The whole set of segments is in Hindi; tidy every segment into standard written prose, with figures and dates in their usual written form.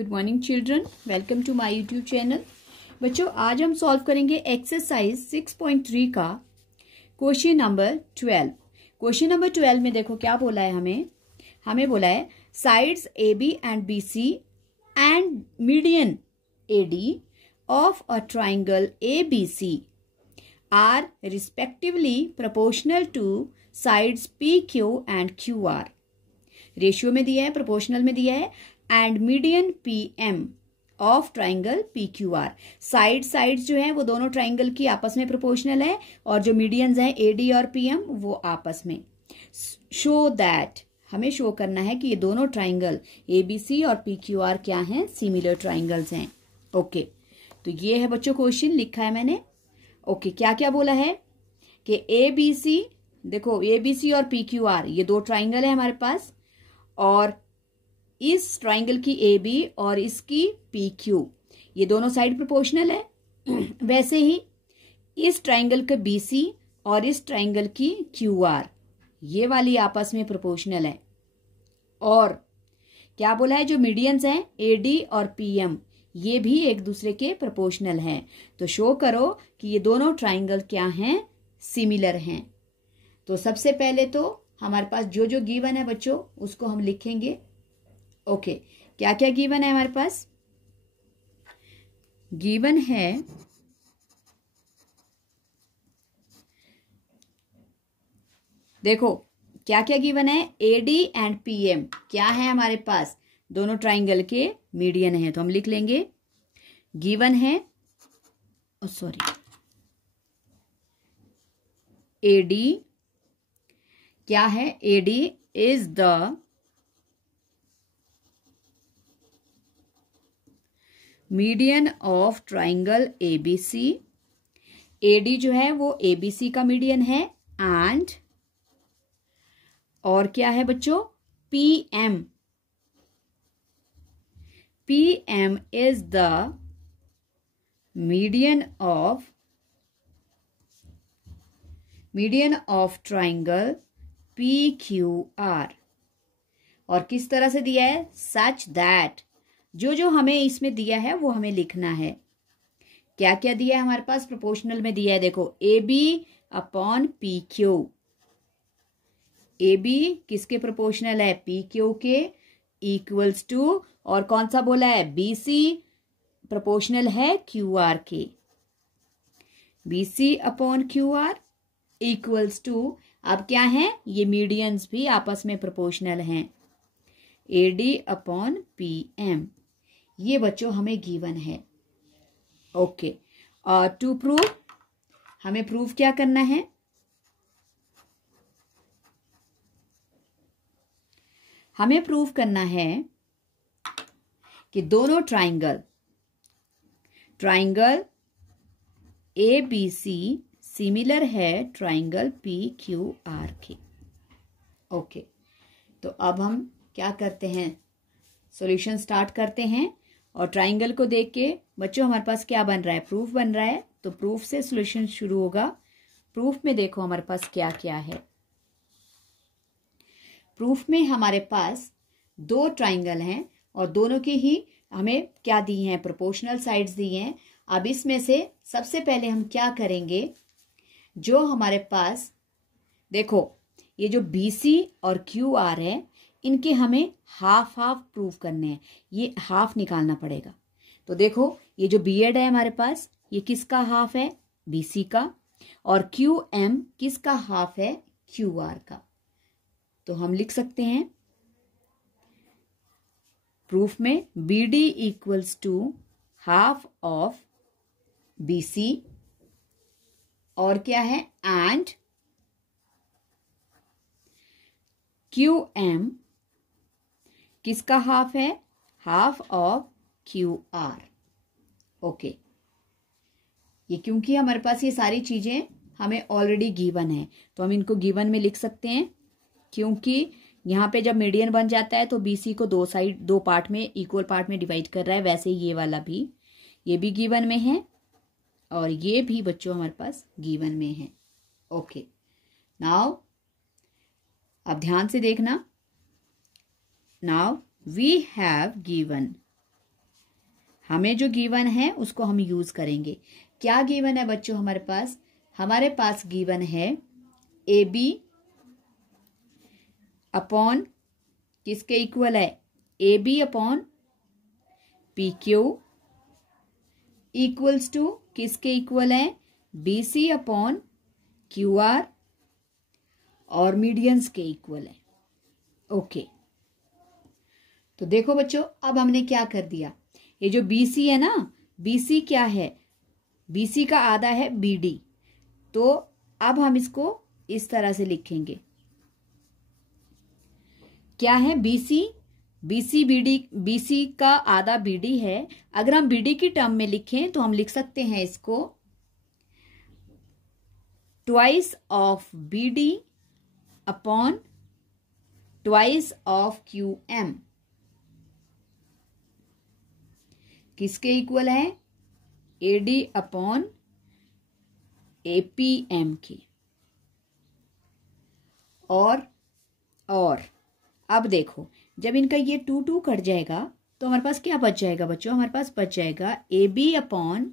Good morning children, welcome to my YouTube channel. बच्चों, आज हम सॉल्व करेंगे एक्सरसाइज 6.3 का क्वेश्चन नंबर 12। क्वेश्चन नंबर 12 में देखो क्या बोला है हमें बोला है sides A B and B C and median A D of a triangle A B C are respectively proportional to sides P Q and Q R. Ratio में दिया है, प्रोपोर्शनल में दिया है and median P M of triangle P Q R. Sides जो है वो दोनों ट्राइंगल की आपस में प्रोपोर्शनल है और जो मीडियंस हैं ए डी और पी एम वो आपस में। शो दैट, हमें शो करना है कि ये दोनों ट्राइंगल ए बी सी और पी क्यू आर क्या हैं, सिमिलर ट्राइंगल्स हैं। ओके, तो ये है बच्चों क्वेश्चन, लिखा है मैंने। ओके, क्या क्या बोला है कि ए बी सी, देखो ए बी सी और पी क्यू आर ये दो ट्राइंगल है हमारे पास, और इस ट्राइंगल की ए बी और इसकी पी क्यू ये दोनों साइड प्रोपोर्शनल है। वैसे ही इस ट्राइंगल के बी सी और इस ट्राइंगल की क्यू आर ये वाली आपस में प्रोपोर्शनल है। और क्या बोला है, जो मीडियंस हैं ए डी और पी एम ये भी एक दूसरे के प्रोपोर्शनल हैं। तो शो करो कि ये दोनों ट्राइंगल क्या हैं, सिमिलर हैं। तो सबसे पहले तो हमारे पास जो जो गिवन है बच्चों उसको हम लिखेंगे। ओके, क्या क्या गिवन है हमारे पास? गिवन है देखो क्या क्या गिवन है, A D and P M क्या है हमारे पास, दोनों ट्राइंगल के मीडियन है। तो हम लिख लेंगे गिवन है, ए डी क्या है, A D is the median of triangle A B C. A D जो है वो ए बी सी का मीडियन है। एंड और क्या है बच्चों, P M, P M is the median of triangle P Q R. और किस तरह से दिया है, सच दैट, जो जो हमें इसमें दिया है वो हमें लिखना है। क्या क्या दिया है हमारे पास, प्रोपोर्शनल में दिया है। देखो A B upon P Q, A B किसके प्रोपोर्शनल है, पी क्यू के, इक्वल्स टू, और कौन सा बोला है, बी सी प्रोपोर्शनल है क्यू आर के, B C upon Q R equals to, अब क्या है, ये मीडियंस भी आपस में प्रोपोर्शनल हैं, A D upon P M. ये बच्चों हमें गिवन है। ओके, और टू प्रूव, हमें प्रूव क्या करना है, हमें प्रूव करना है कि दोनों triangle A B C similar है ट्राइंगल पी क्यू आर के। ओके, तो अब हम क्या करते हैं, सॉल्यूशन स्टार्ट करते हैं। और ट्राइंगल को देख के बच्चों हमारे पास क्या बन रहा है, प्रूफ बन रहा है। तो प्रूफ से सॉल्यूशन शुरू होगा। प्रूफ में देखो हमारे पास क्या क्या है। प्रूफ में हमारे पास दो ट्राइंगल हैं और दोनों की ही हमें क्या दी हैं, प्रोपोर्शनल साइड्स दी हैं। अब इसमें से सबसे पहले हम क्या करेंगे, जो हमारे पास देखो ये जो बी सी और क्यू आर है इनके हमें हाफ प्रूव करने हैं, ये हाफ निकालना पड़ेगा। तो देखो ये जो बी एड है हमारे पास ये किसका हाफ है, बी सी का, और क्यू एम किसका हाफ है, क्यू आर का। तो हम लिख सकते हैं प्रूफ में B D equals to half of B C, और क्या है, एंड क्यू एम किसका हाफ है, half of Q R. Okay, ये क्योंकि हमारे पास ये सारी चीजें हमें ऑलरेडी गिवन है तो हम इनको गिवन में लिख सकते हैं। क्योंकि यहाँ पे जब मीडियन बन जाता है तो बीसी को दो पार्ट में, इक्वल पार्ट में डिवाइड कर रहा है। वैसे ही ये वाला भी, ये भी गिवन में है और ये भी बच्चों हमारे पास गिवन में है। ओके, नाउ अब ध्यान से देखना। Now we have given हमें जो गिवन है उसको हम यूज करेंगे। क्या गिवन है बच्चों हमारे पास गिवन है ए बी अपॉन किसके इक्वल है, A B upon P Q equals to किसके इक्वल है, B C upon Q R और मीडियंस के इक्वल है। ओके, तो देखो बच्चों अब हमने क्या कर दिया, ये जो BC है ना, BC क्या है, BC का आधा है BD, तो अब हम इसको इस तरह से लिखेंगे, क्या है BC का आधा BD है। अगर हम BD की टर्म में लिखें तो हम लिख सकते हैं इसको twice of BD upon twice of QM किसके इक्वल है, AD अपॉन APM की। और अब देखो जब इनका ये 2 कट जाएगा तो हमारे पास क्या बच जाएगा बच्चों, हमारे पास बच जाएगा AB upon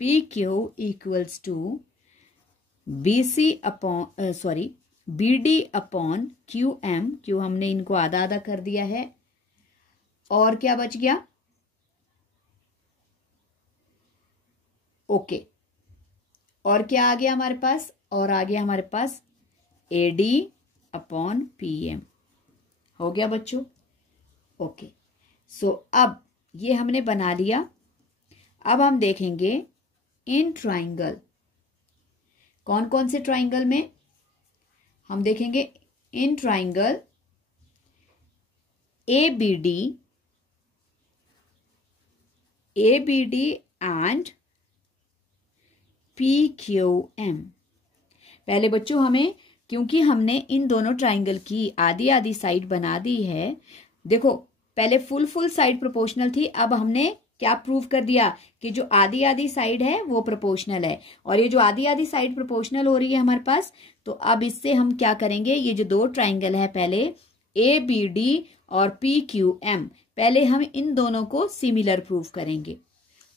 PQ equals to BD upon QM, क्यों हमने इनको आधा आधा कर दिया है। और क्या बच गया, ओके, और क्या आ गया हमारे पास, और आ गया हमारे पास AD अपॉन PM। हो गया बच्चों, ओके। सो अब ये हमने बना लिया। अब हम देखेंगे इन ट्राइंगल, कौन कौन से ट्राइंगल में हम देखेंगे, in triangle ABD and PQM। पहले बच्चों हमें, क्योंकि हमने इन दोनों ट्राइंगल की आधी आधी साइड बना दी है, देखो पहले फुल साइड प्रोपोर्शनल थी, अब हमने क्या प्रूव कर दिया कि जो आधी आधी साइड है वो प्रोपोर्शनल है, और ये जो आधी आधी साइड प्रोपोर्शनल हो रही है हमारे पास, तो अब इससे हम क्या करेंगे, ये जो दो ट्राइंगल है पहले ABD और PQM, पहले हम इन दोनों को सिमिलर प्रूव करेंगे।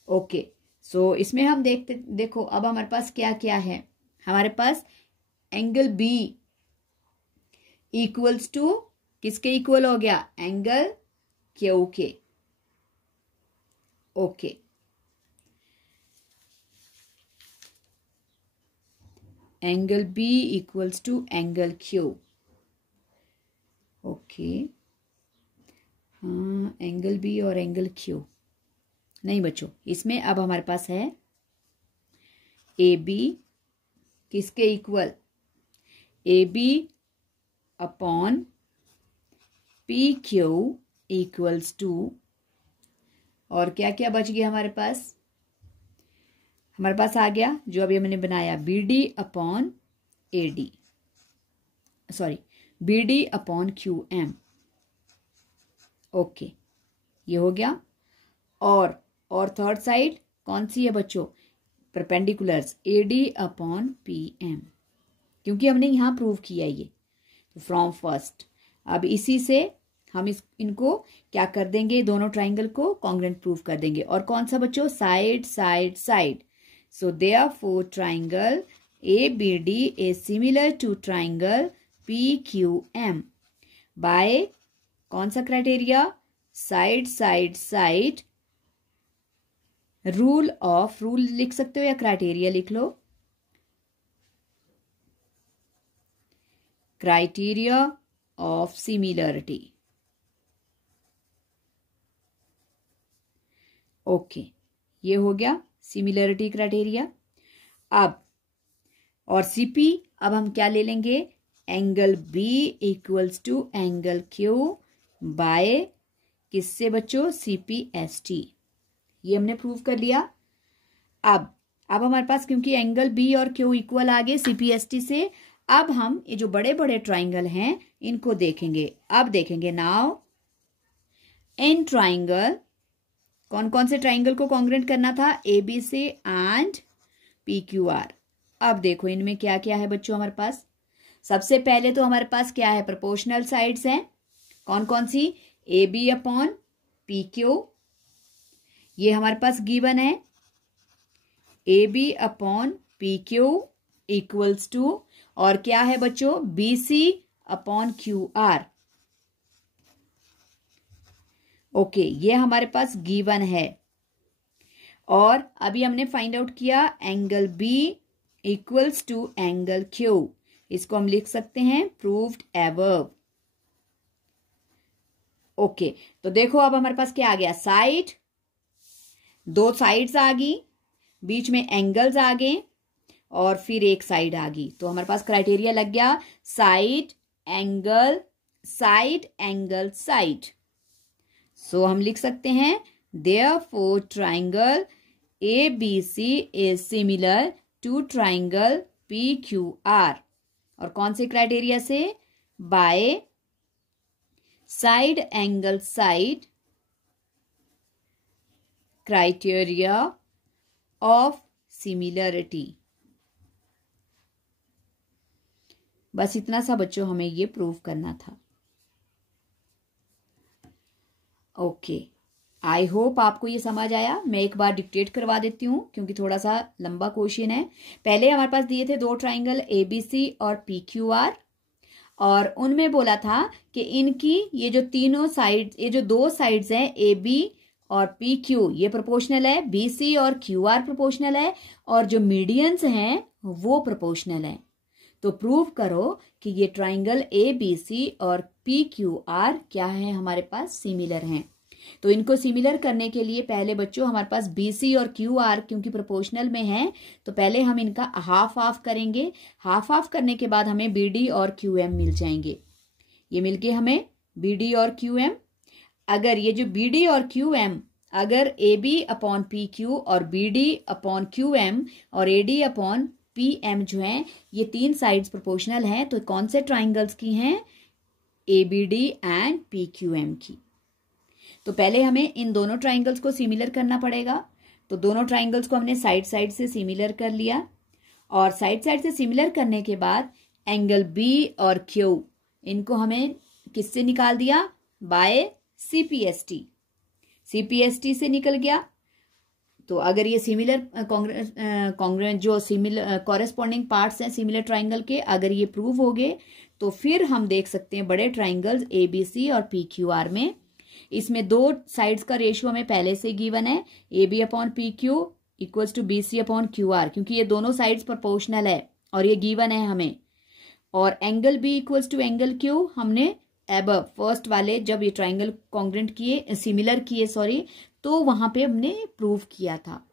ओके, सो इसमें हम देखो अब हमारे पास क्या क्या है, हमारे पास एंगल B इक्वल्स टू किसके इक्वल हो गया, एंगल Q के। Okay, angle B equals to angle Q। Okay, हाँ एंगल B और एंगल Q नहीं बच्चों, इसमें अब हमारे पास है AB किसके equal, AB upon PQ equals to, और क्या क्या बच गया हमारे पास आ गया जो अभी हमने बनाया BD upon AD, sorry BD upon QM। Okay, ये हो गया। और थर्ड साइड कौन सी है बच्चों, परपेंडिकुलर्स AD अपॉन PM, क्योंकि हमने यहां प्रूव किया ये फ्रॉम फर्स्ट। अब इसी से हम इनको क्या कर देंगे, दोनों ट्राइंगल को कॉन्ग्रुएंट प्रूव कर देंगे। और कौन सा बच्चों, side side side. So therefore triangle ABD is similar to triangle PQM by कौन सा criteria, side side side rule लिख सकते हो या क्राइटेरिया लिख लो, क्राइटेरिया ऑफ सिमिलरिटी। ओके, ये हो गया सिमिलरिटी क्राइटेरिया। अब और CP, अब हम क्या ले लेंगे, angle B equals to angle Q by किससे बच्चों, CPST। ये हमने प्रूव कर लिया। अब हमारे पास क्योंकि एंगल B और Q इक्वल आ गए CPST से, अब हम ये जो बड़े बड़े ट्राइंगल हैं इनको देखेंगे। अब देखेंगे नाउ इन ट्राइंगल, कौन कौन से ट्राइंगल को कॉन्ग्रुएंट करना था, ABC एंड PQR। अब देखो इनमें क्या क्या है बच्चों हमारे पास। सबसे पहले तो हमारे पास क्या है, प्रोपोर्शनल साइड्स हैं, कौन कौन सी, AB अपॉन PQ, ये हमारे पास गिवन है A B upon P Q equals to, और क्या है बच्चों, B C upon Q R. Okay, ये हमारे पास गिवन है। और अभी हमने फाइंड आउट किया angle B equals to angle Q. इसको हम लिख सकते हैं प्रूव्ड एबव। ओके, तो देखो अब हमारे पास क्या आ गया, साइड, दो साइड्स आ गई, बीच में एंगल्स आ गए और फिर एक साइड आ गई। तो हमारे पास क्राइटेरिया लग गया side angle side angle side. So हम लिख सकते हैं therefore triangle ABC is similar to triangle PQR। और कौन से क्राइटेरिया से, by side angle side criteria of similarity. बस इतना सा बच्चों हमें ये प्रूव करना था। ओके, आई होप आपको ये समझ आया। मैं एक बार डिक्टेट करवा देती हूँ क्योंकि थोड़ा सा लंबा क्वेश्चन है। पहले हमारे पास दिए थे दो ट्राइंगल ABC और PQR, और उनमें बोला था कि इनकी ये जो तीनों साइड, ये जो दो साइड्स हैं AB और PQ, ये प्रोपोर्शनल है, BC और QR प्रोपोर्शनल है, और जो मीडियंस हैं वो प्रोपोर्शनल है। तो प्रूव करो कि ये ट्राइंगल ABC और PQR क्या है, हमारे पास सिमिलर हैं। तो इनको सिमिलर करने के लिए पहले बच्चों हमारे पास BC और QR क्योंकि प्रोपोर्शनल में है, तो पहले हम इनका हाफ हाफ करेंगे। हाफ हाफ करने के बाद हमें BD और QM मिल जाएंगे। ये मिलके हमें BD और QM। अगर ये जो BD और QM, अगर AB अपॉन PQ और BD अपॉन QM और AD अपॉन PM जो है, ये तीन साइड्स प्रोपोर्शनल हैं, तो कौन से ट्राइंगल्स की हैं, ABD एंड PQM की। तो पहले हमें इन दोनों ट्राइंगल्स को सिमिलर करना पड़ेगा। तो दोनों ट्राइंगल्स को हमने साइड साइड से सिमिलर कर लिया, और साइड साइड से सिमिलर करने के बाद एंगल B और Q, इनको हमें किससे निकाल दिया, बाय CPST। CPST से निकल गया। तो अगर ये सिमिलर कॉन्ग्रुएंट जो सिमिलर कॉरेस्पॉन्डिंग पार्ट्स हैं सिमिलर ट्राइंगल के, अगर ये प्रूव हो गए, तो फिर हम देख सकते हैं बड़े ट्राइंगल्स ABC और PQR में, इसमें दो साइड्स का रेशियो हमें पहले से गिवन है, AB upon PQ equals to BC upon QR, क्योंकि ये दोनों साइड्स प्रोपोर्शनल है और ये गिवन है हमें। और angle B equals to angle Q हमने एबव फर्स्ट वाले जब ये ट्राइंगल कॉन्ग्रुएंट किए, सिमिलर किए सॉरी, तो वहां पे हमने प्रूव किया था।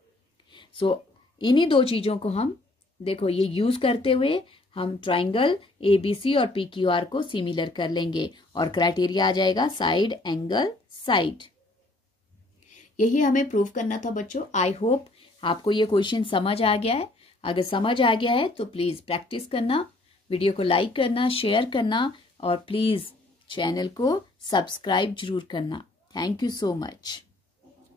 सो इन्हीं दो चीजों को हम देखो ये यूज करते हुए हम ट्राइंगल ABC और PQR को सिमिलर कर लेंगे, और क्राइटेरिया आ जाएगा साइड एंगल साइड। यही हमें प्रूव करना था बच्चों। आई होप आपको ये क्वेश्चन समझ आ गया है। अगर समझ आ गया है तो प्लीज प्रैक्टिस करना, वीडियो को लाइक करना, शेयर करना, और प्लीज चैनल को सब्सक्राइब जरूर करना। Thank you so much.